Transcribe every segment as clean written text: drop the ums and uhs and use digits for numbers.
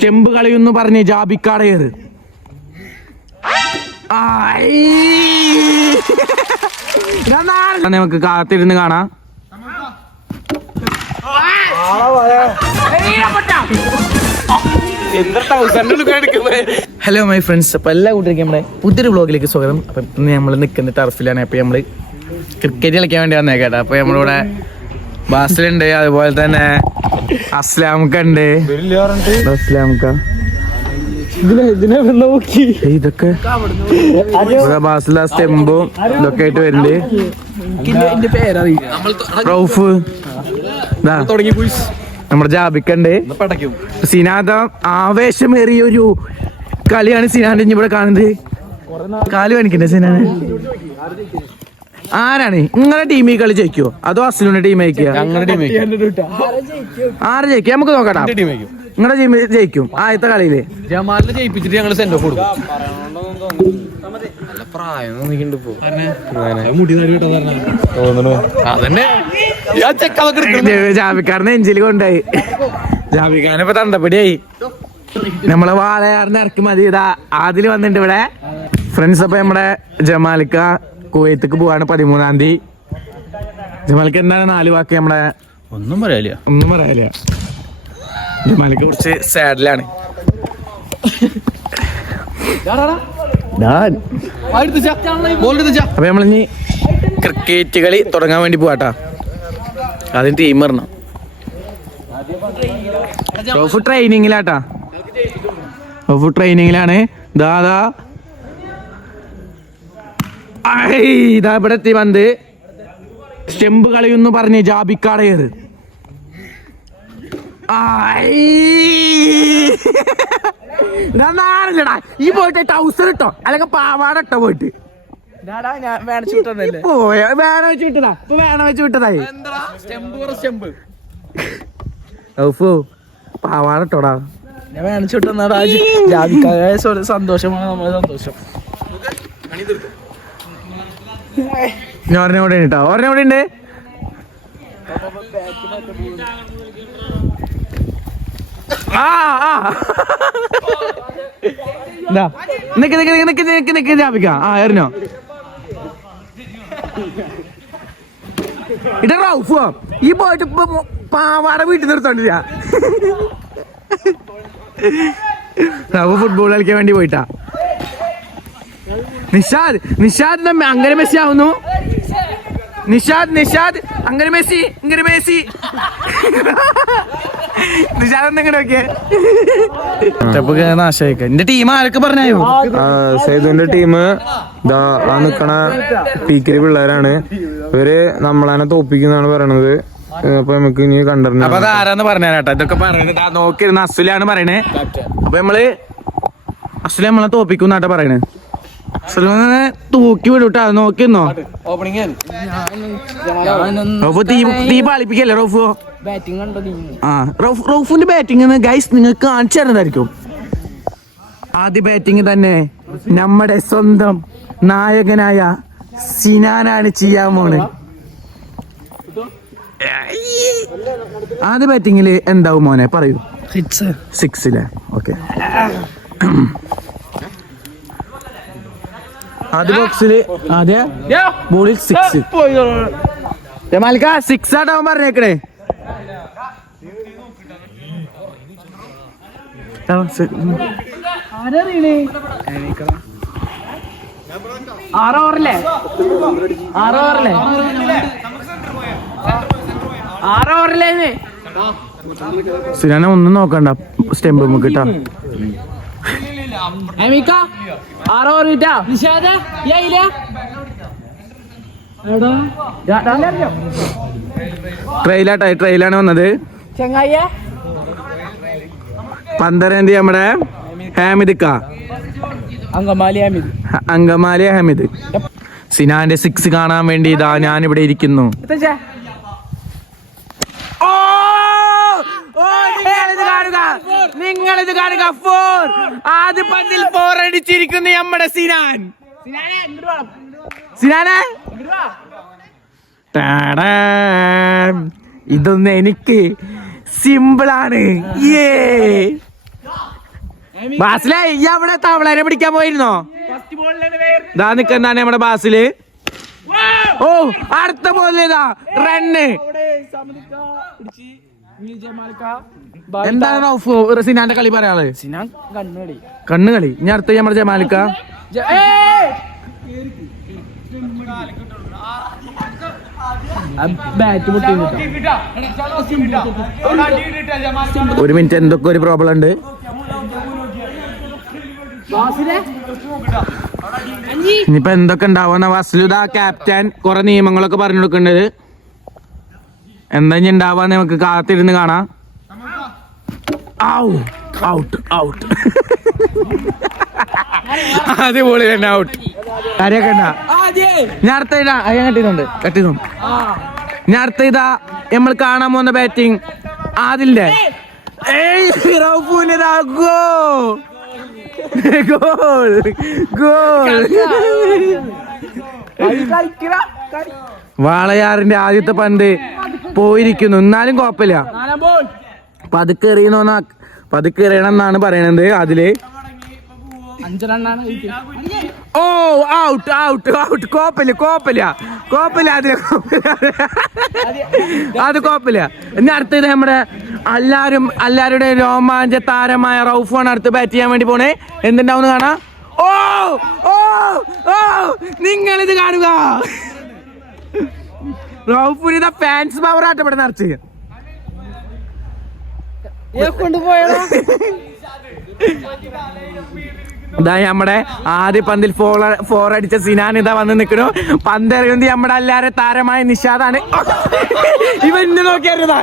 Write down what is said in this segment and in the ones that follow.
Stem കളിയൊന്നു പറഞ്ഞ് ജാബിക്കാടേറ്. നമുക്ക് കാത്തിരുന്ന് കാണാം. ഹലോ മൈ ഫ്രണ്ട്സ്, അപ്പോൾ എല്ലാ കൂട്ടർക്കും നമ്മുടെ പുതിയൊരു വ്ളോഗിലേക്ക് സ്വാഗതം. അപ്പം ഇന്ന് നമ്മൾ നിൽക്കുന്ന ടർഫിലാണ്. അപ്പോൾ നമ്മൾ ക്രിക്കറ്റ് കളിക്കാൻ വേണ്ടി വന്നേക്കാട്ടെ. അപ്പോൾ നമ്മളിവിടെ ബാസിലുണ്ട്, അതുപോലെ തന്നെ അസ്ലാമക്ക ഉണ്ട്. അസ്ലാമക്ക ഇതൊക്കെ ബാസില സ്റ്റെമ്പും ഇതൊക്കെ ആയിട്ട് വരുന്നുണ്ട്. റൌഫ്, നമ്മുടെ ജാബിക്കുണ്ട്. സിനാദ ആവേശമേറിയൊരു കളിയാണ് സിനാന്റെ ഇവിടെ കാണുന്നത്. കാല് കാണിക്കണ്ടേ സിനാന്? ആരാണ് നിങ്ങളുടെ ടീമിൽ കളി ജയിക്കോ അതോ അസ്ലുവിന്റെ ടീം ജയിക്കുക? ആര് ജയിക്കും നമുക്ക് നോക്കട്ടെ. നിങ്ങളുടെ ടീം ജയിക്കും ആദ്യത്തെ കളിയില്. ജമാലിനെ ജയിപ്പിച്ചിട്ട് ഞങ്ങൾ സെന്റ് ഓഫ് കൊടുക്കും. ജാബിക്കാരനെ എഞ്ചില് കൊണ്ടായി. ജാബിക്കാരനെ ഇപ്പൊ തണ്ടപ്പടിയായി. നമ്മളെ വാളയാറിന് ഇറക്കി മതി. ഇതാ ആദില് വന്നിട്ടുണ്ട് ഇവിടെ ഫ്രണ്ട്സ്. അപ്പൊ നമ്മുടെ ജമാലിക്ക കുവൈത്തേക്ക് പോവാണ് 13-ാം തീയതി. ജമാലിക്ക എന്താണ് 4 വാക്ക്? നമ്മുടെ ഒന്നും പറയാനില്ല. ജമാലിക്ക കുറച്ച് സാഡിലാണ്. അപ്പൊ നമ്മളിനി ക്രിക്കറ്റ് കളി തുടങ്ങാൻ വേണ്ടി പോവാട്ടാ. അതിന് ടീം വരണം. ട്രെയിനിങ്ങിലാട്ടാ, ട്രെയിനിങ്ങിലാണ്. ഇതാ ഇവിടെ എത്തി പന്ത്. സ്റ്റെമ്പ് കളിയൊന്നു പറഞ്ഞ് ജാബിക്കാടേറ്. ഈ പോയിട്ട് ടൗസർ ഇട്ടോ അല്ലെങ്കിൽ പാവാട ഇട്ടോ പോയിട്ട് പാവാട ഇട്ടോടാ. ഞാൻ വേണിച്ചു വിട്ടാ സന്തോഷമാണ് നമ്മളെ സന്തോഷം. ഞാൻ ഒരെണ്ണം കൂടെ കേട്ടോ, ഒരെണ്ണം കൂടെ ഉണ്ട്. ജാബിക്ക എറിഞ്ഞോ ഇട റൌഫ്. ഈ പോയിട്ട് ഇപ്പൊ പാവാട വീട്ടിൽ നിർത്തോണ്ടില്ല. റൌഫ് ഫുട്ബോൾ കളിക്കാൻ വേണ്ടി പോയിട്ടാ. നിഷാദ് അങ്ങനെ മെസ്സി ആവുന്നു. നിഷാദ് അങ്ങനെ മെസ്സി ഇങ്ങനെ മെസ്സി. നിഷാദ് ഒന്നിങ്ങനെ നോക്കിയേ. നാശായിക്ക എന്റെ ടീം ആരൊക്കെ പറഞ്ഞായോ? സൈദുവിന്റെ ടീം ഇതാ ആ നിക്കണ പീക്കിരി പിള്ളേരാണ്. ഇവര് നമ്മളെ തോപ്പിക്കുന്നാണ് പറയണത്. അപ്പൊ നമുക്ക് ഇനി കണ്ടിരുന്നു. അപ്പൊ അതാരാന്ന് പറഞ്ഞാട്ടോ ഇതൊക്കെ പറയണത്. നോക്കിയിരുന്ന അസുലാണ് പറയണേ. അപ്പൊ അസുല നമ്മളെ തോപ്പിക്കുന്നാട്ടോ പറയണേ. തൂക്കി വിടൂട്ടാ. നോക്കിന്നോ തീ പാളിപ്പിക്കല്ലേ റൌഫോ? റൌഫിന്റെ ബാറ്റിംഗ് ഗൈസ് നിങ്ങൾക്ക് കാണിച്ചു തരുന്നതായിരിക്കും. ആദ്യ ബാറ്റിംഗ് തന്നെ നമ്മുടെ സ്വന്തം നായകനായ സിനാനാണ് ചെയ്യാൻ പോണ്. ആദ്യ ബാറ്റിങ്ങില് എന്താവും മോനെ പറയൂ? 6 ഓക്കെ. ആദ്യ ബോക്സില് ആദ്യ ബോളിൽ 6. ജമാലിക്ക 6 ആട്ടാവും പറഞ്ഞേക്കണേ. സിനാന ഒന്നും നോക്കണ്ട, സ്റ്റെമ്പ് നമുക്ക് കിട്ടാ. ട്രെയിലാണ് വന്നത്. 12-ാം തീയതി നമ്മുടെ അങ്കമാലി ഹമീദ് സിനാന്റെ 6 കാണാൻ വേണ്ടി ഇതാ ഞാനിവിടെ ഇരിക്കുന്നു. നിങ്ങളിത് കാണുക. 4 ആദ്യ പന്തിൽ 4 അടിച്ചിരിക്കുന്നു നമ്മുടെ സിനാൻ. ഇതൊന്നും എനിക്ക് സിമ്പിളാണ്. ബാസിലെ ഈ അവിടെ തവളനെ പിടിക്കാൻ പോയിരുന്നോ? ഇതാ നിക്കെന്താണ് നമ്മുടെ ബാസില്. ഓ അടുത്ത പോലെ ഇതാ റണ്ണ്. എന്താണ് സിനാന്റെ കളി പറയാള്? കണ്ണുകളി. ഇനി അടുത്ത നമ്മുടെ ജമാലിക്ക. ഒരു മിനിറ്റ്, എന്തൊക്കെ ഒരു പ്രോബ്ലം ഉണ്ട്. ഇനിയിപ്പോ എന്തൊക്കെ ഉണ്ടാവുന്ന വസ്ലുത ക്യാപ്റ്റൻ കുറെ നിയമങ്ങളൊക്കെ പറഞ്ഞു കൊടുക്കേണ്ടത്. എന്താ ഇനി ഉണ്ടാവാന്ന് നമുക്ക് കാത്തിരുന്ന് കാണാം. ഔട്ട് ഔട്ട് അതേപോലെ തന്നെ ഔട്ട്. കാര്യൊക്കെ ഞാൻ അടുത്ത ഇതാ കട്ടിന്നുണ്ട്. ഞാൻ അടുത്ത ഇതാ നമ്മൾ കാണാൻ പോകുന്ന ബാറ്റിംഗ് ആദിലിന്റെ. Goal goal. വാളയാറിന്റെ ആദ്യത്തെ പന്ത് പോയിരിക്കുന്നു. എന്നാലും കുഴപ്പമില്ല, പതുക്കെ എറിയണം എന്നാണ് പറയണത് അതില്. ഓ ഔട്ട് ഔട്ട് ഔട്ട്. കോപ്പില്ല അത് കോപ്പില്ല. ഇനി അടുത്തത് നമ്മുടെ എല്ലാവരുടെ രോമാഞ്ച താരമായ റൌഫാണ് അടുത്ത് ബാറ്റ് ചെയ്യാൻ വേണ്ടി പോണേ. എന്തുണ്ടാവും കാണാം. ഓ ഓ ഓ നിങ്ങളിത് കാണുക. റൌഫിന് ഫാൻസ് പവർ ആട്ടപ്പെടെ നിറച്ച് ഇതാ നമ്മുടെ ആദ്യ പന്തിൽ ഫോർ അടിച്ച സിനാൻ ഇതാ വന്ന് നിൽക്കണു. പന്തെറിയുന്നത് നമ്മുടെ എല്ലാവരും താരമായ നിഷാദാണ്. ഇവൻ എന്നെ നോക്കിയായിരുന്നതാ.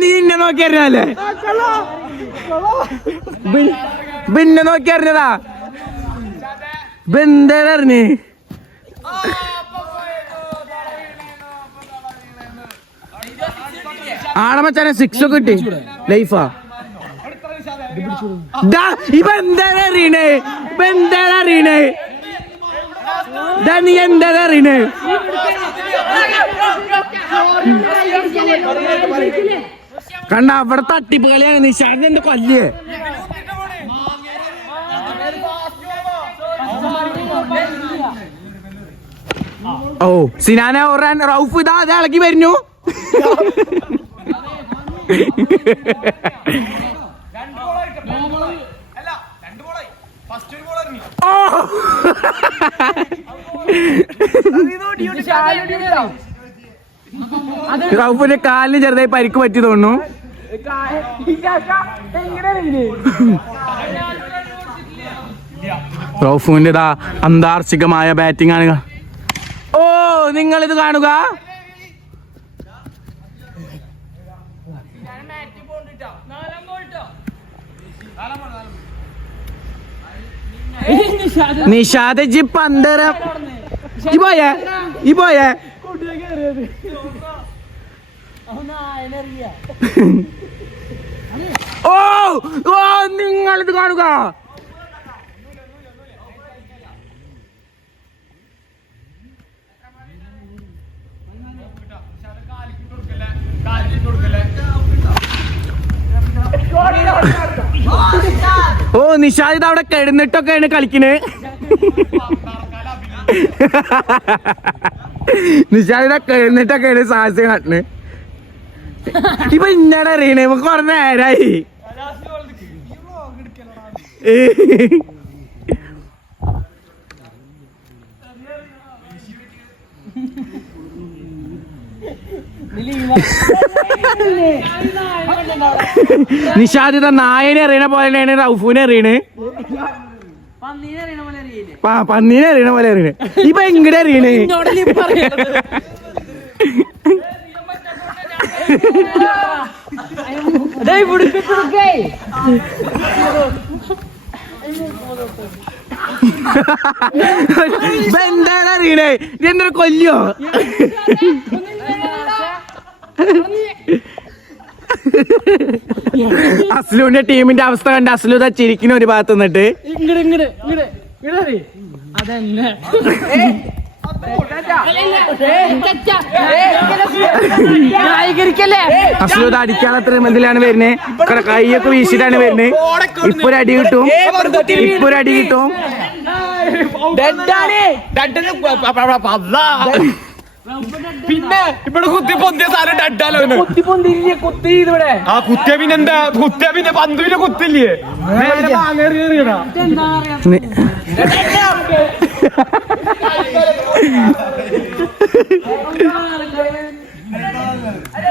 നീ എന്നെ നോക്കിയായിരുന്നല്ലേ? പിന്നെ നോക്കിയായിരുന്നതാ. ബെന്തറിഞ്ഞ് ആളമച്ചാനെ 6 ഒക്കെ കിട്ടി. ലൈഫാ ഇവ എന്താ അറിയണേ? നീ എന്താ അറിയണേ? കണ്ട അവിടെ തട്ടിപ്പ് കളിയാണ്. നിഷാദ് എന്റെ കൊല്ലേ. ഓ സിനാന ഓറാൻ റൌഫ് ഇതാ അത് ഇളകി വരുന്നു. റൌഫിന്റെ കാലിന് ചെറുതായി പരിക്ക് പറ്റി തോന്നുന്നു. റൌഫിന്റെ ഇതാ അന്താർഷികമായ ബാറ്റിംഗ് ആണ്. ഓ നിങ്ങളിത് കാണുക. നിഷാദ് ജി പന്തര ഈ പോയേ ഓ ഓ നിങ്ങളിത് കാണുക. ഓ നിഷാദ് ഇത് അവിടെ കിടന്നിട്ടൊക്കെയാണ് കളിക്കണേ. നിഷാദ് ഇതാ കിടന്നിട്ടൊക്കെയാണ് സാഹസ്യം കാട്ടണ്. ഇപ്പൊ ഇന്നടെ അറിയണേ കുറെ നേരായി. നിഷാദിത നായനെ അറിയണ പോലെയാണ് റൌഫിനെ അറിയണേ. പന്നീനെ അറിയണ പോലെ അറിയണേ. ഇപ്പൊ എങ്ങനെ അറിയണേ? എന്താണ് അറിയണേ? എന്താ കൊല്ലോ? അസ്ലുവിന്റെ ടീമിന്റെ അവസ്ഥ കണ്ട് അസ്ലു ചിരിക്കുന്ന ഒരു ഭാഗത്ത് നിന്നിട്ട് അസ്ലൂദ് അടിക്കാനുള്ള ത്രിമന്തിലാണ് വരുന്നത്. കൈയൊക്കെ വീശിട്ടാണ് വരുന്നത്. ഇപ്പൊ ഒരു അടി കിട്ടും. പിന്നെ ഇവിടെ കുത്തി പൊന്തിയ സാധനം ഡഡാലോ ആ കുത്തിയ പിന്നെ എന്താ കുത്തിയ പിന്നെ പന്തുവിന്റെ കുത്തില്ലേ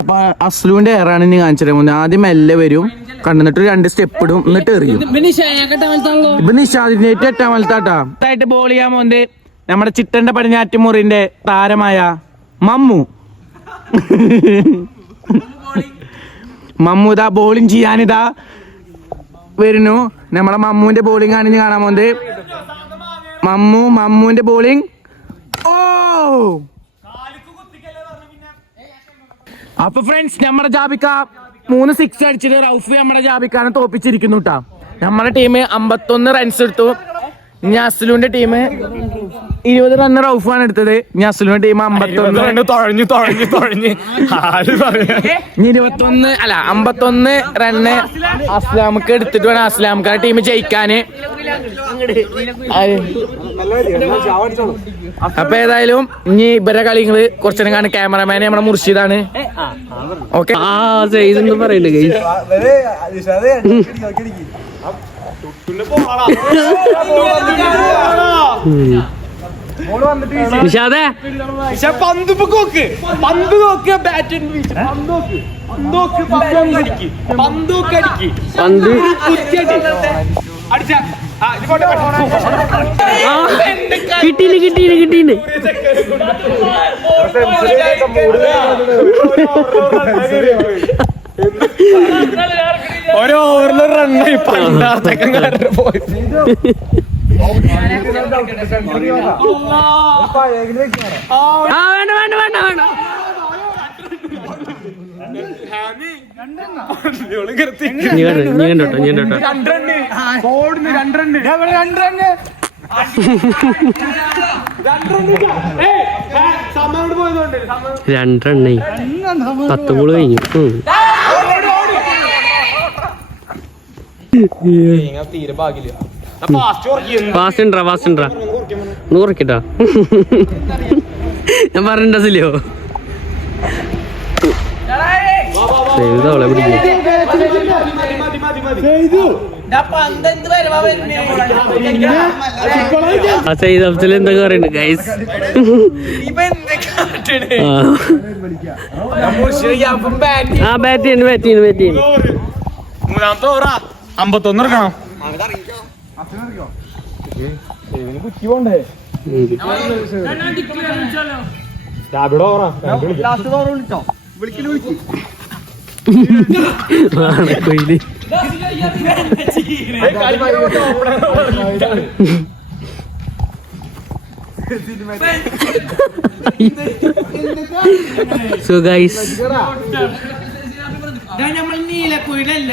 അപ്പൊ അസ്ലുവിന്റെ എയറാണ് ഇനി കാണിച്ചു മുന്നേ. ആദ്യം മെല്ലെ വരും, കണ്ടിട്ട് 2 സ്റ്റെപ്പ് ഇടും, എന്നിട്ട് എറിയും. ഇപ്പൊ നിഷാദിനേറ്റ് 8 മലത്താട്ടാ ആയിട്ട് ബോൾ ചെയ്യാൻ പോകുന്നത് നമ്മുടെ ചിറ്റന്റെ പടിഞ്ഞാറ്റുമുറിന്റെ താരമായ മമ്മു. മമ്മു ഇതാ ബോളിങ് ചെയ്യാനിതാ വരുന്നു. നമ്മുടെ മമ്മുവിന്റെ ബോളിംഗ് ആണ് ഇനി കാണാൻ പോകുന്നത്. മമ്മുവിന്റെ ബോളിംഗ്. ഓ അപ്പൊ ഫ്രണ്ട്സ്, നമ്മുടെ ജാബിക്ക 3 6 അടിച്ചിട്ട് റൌഫ് നമ്മുടെ ജാബിക്കാനെ തോപ്പിച്ചിരിക്കുന്നു കേട്ടാ. നമ്മുടെ ടീം 51 റൺസ് എടുത്തു. ഇനി അസ്ലുവിന്റെ ടീം 20 റൺ റൌഫാണ് എടുത്തത്. ഇനി അസ്ലുവിന്റെ ടീം 51 റണ്ണ് അസ്ലാമക്ക് എടുത്തിട്ട് വേണം അസ്ലാമക്കാരുടെ ടീം ജയിക്കാന്. അപ്പൊ ഏതായാലും ഇനി ഇവരെ കളികള് കുറച്ചു കാണും. ക്യാമറമാന് നമ്മുടെ മുർഷിദാണ്. ഓക്കെ പറയണ്ടേ കിട്ടീന് ഓരോ ഓവറിലും റണ്ണായി പോയി. രണ്ടെണ്ണേ 10 ബോൾ കഴിഞ്ഞു. തീരെ ഭാഗ്യമില്ല. ഫാസ്റ്റ് ഉണ്ടാ നൂറക്കിട്ടാ ഞാൻ പറഞ്ഞില്ലയോ എന്തൊക്കെ പറയുന്നു ഗൈസ്. ബാറ്റ് ചെയ്യുന്നു. മൂന്നാമത്തെ ഓവറാ 51 എടുക്കണം. കുറ്റി പോണ്ടേ കൊയില് സോ ഗൈസ് നമ്മൾ നീലക്കുയിലല്ല.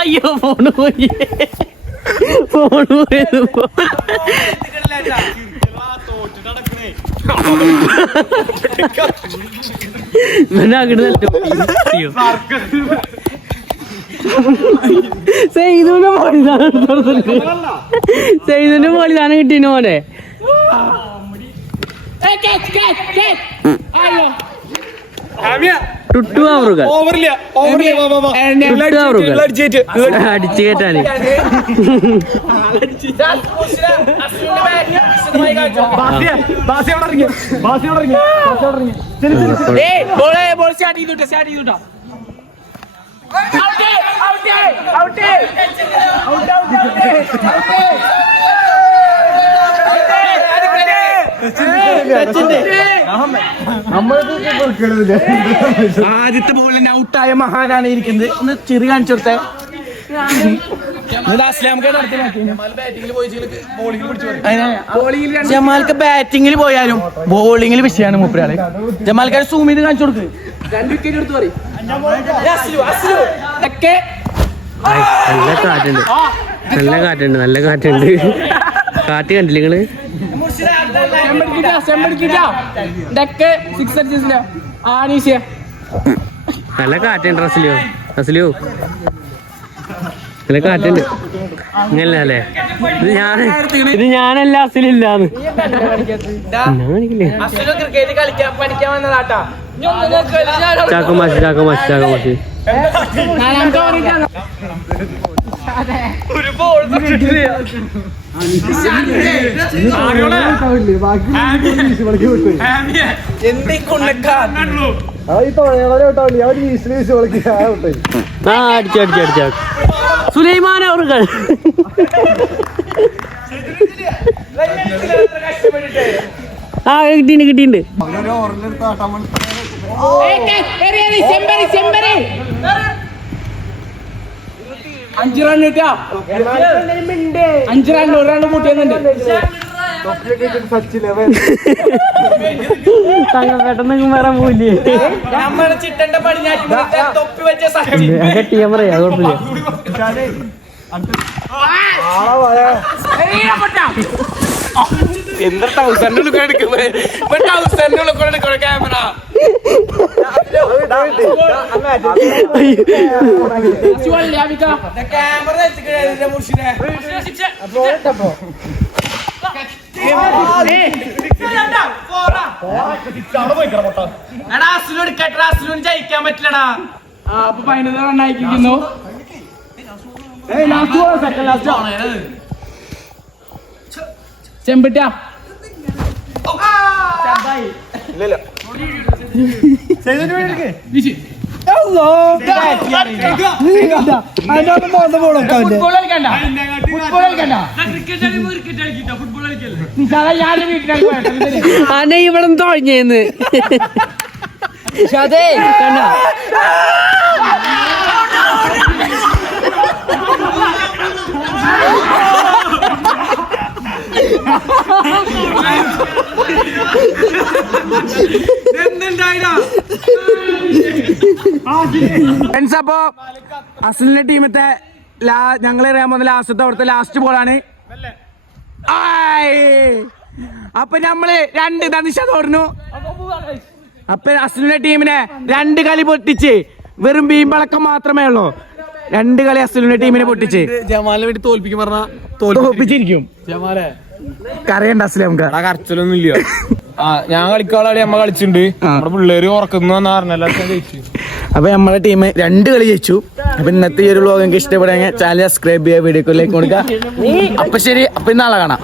അയ്യോ ഫോണ് പോയി. സെയ്തിന്റെ മോളിതാണ് കിട്ടീന് പോലെ. അടിച്ചു കേട്ടാണ് ആദ്യത്തെ ബോളിന് ഔട്ടായ മഹാനാണ് ഇരിക്കുന്നത്. ഒന്ന് ചെറി കാണിച്ചു കൊടുത്തേ. ജമാൽക്ക് ബാറ്റിങ്ങിൽ പോയാലും ബോളിങ്ങിൽ വിഷയമാണ് മൂപ്പരാള്. ജമാൽക്കാരെ സൂം ചെയ്ത് കാണിച്ചു കൊടുക്ക്. 2 വിക്കറ്റ് എടുത്ത് പറയും. നല്ല കാറ്റുണ്ട്, നല്ല കാറ്റുണ്ട്, നല്ല കാറ്റുണ്ട്. കാറ്റ് കണ്ടില്ല നിങ്ങള്? നല്ല കാറ്റുണ്ട് റസ്ലിയോ, റസ്ലിയോ നല്ല കാറ്റുണ്ട്. ഇങ്ങനല്ലേ ഇത് ഞാനല്ല അസിലില്ലാന്ന് ചാക്കമാശി ചാക്കമാശി ചാക്കമാശി. അടിച്ചു അടിച്ചു അടിച്ചു സുലൈമാൻ അവർ ആ കിട്ടീണ്ട് കിട്ടീണ്ട്. അഞ്ച് റൺ കിട്ടാ, 5 റൺ 1 റൺ കൂട്ടിയുന്നുണ്ട്. പെട്ടെന്ന് വേറെ പോയില്ലേ ചിട്ടന്റെ പണി തൊപ്പി വെച്ച കെട്ടിയാ പറയാ, കുഴപ്പമില്ല. എന്താ ക്യാമറ ജയിക്കാൻ പറ്റില്ലടാ. അപ്പൊ 15 റൺ ആയിരിക്കുന്നു. ചെമ്പിട്ട അനെ ഇവിടെ തുഴഞ്ഞേന്ന് കണ്ട. അപ്പോ അസലിന്റെ ടീമത്തെ ഞങ്ങൾ എറിയാൻ പോകുന്ന ലാസ്റ്റത്തെ അവിടുത്തെ ലാസ്റ്റ് ബോളാണ്. അപ്പൊ നമ്മള് 2 തനിഷ തോർന്നു. അപ്പൊ അസലിന്റെ ടീമിനെ 2 കളി പൊട്ടിച്ച് വെറും ബീമ്പളക്കം മാത്രമേ ഉള്ളൂ. 2 കളി അസലിന്റെ ടീമിനെ പൊട്ടിച്ച് ജമാലിനെ വേണ്ടി തോൽപ്പിക്കും പറഞ്ഞ തോൽപ്പിച്ചിരിക്കും. ജമാലെ കറിയണ്ട അസല് നമുക്ക് കരച്ചിലൊന്നും ഇല്ല. ഞാൻ കളിക്കാളാടി അമ്മ കളിച്ചിട്ടുണ്ട്. നമ്മുടെ പിള്ളേര് ഉറക്കുന്നു പറഞ്ഞല്ല ജയിച്ചു. അപ്പൊ നമ്മളെ ടീം 2 കളി ജയിച്ചു. അപ്പൊ ഇന്നത്തെ ഈ ഒരു വ്ലോഗ് നിങ്ങൾക്ക് ഇഷ്ടപ്പെടുകയാണെങ്കിൽ ചാനൽ സബ്സ്ക്രൈബ് ചെയ്യുക, വീഡിയോയിലേക്ക് കൊടുക്കുക. അപ്പൊ ശരി, അപ്പൊ ഇന്നാളെ കാണാം.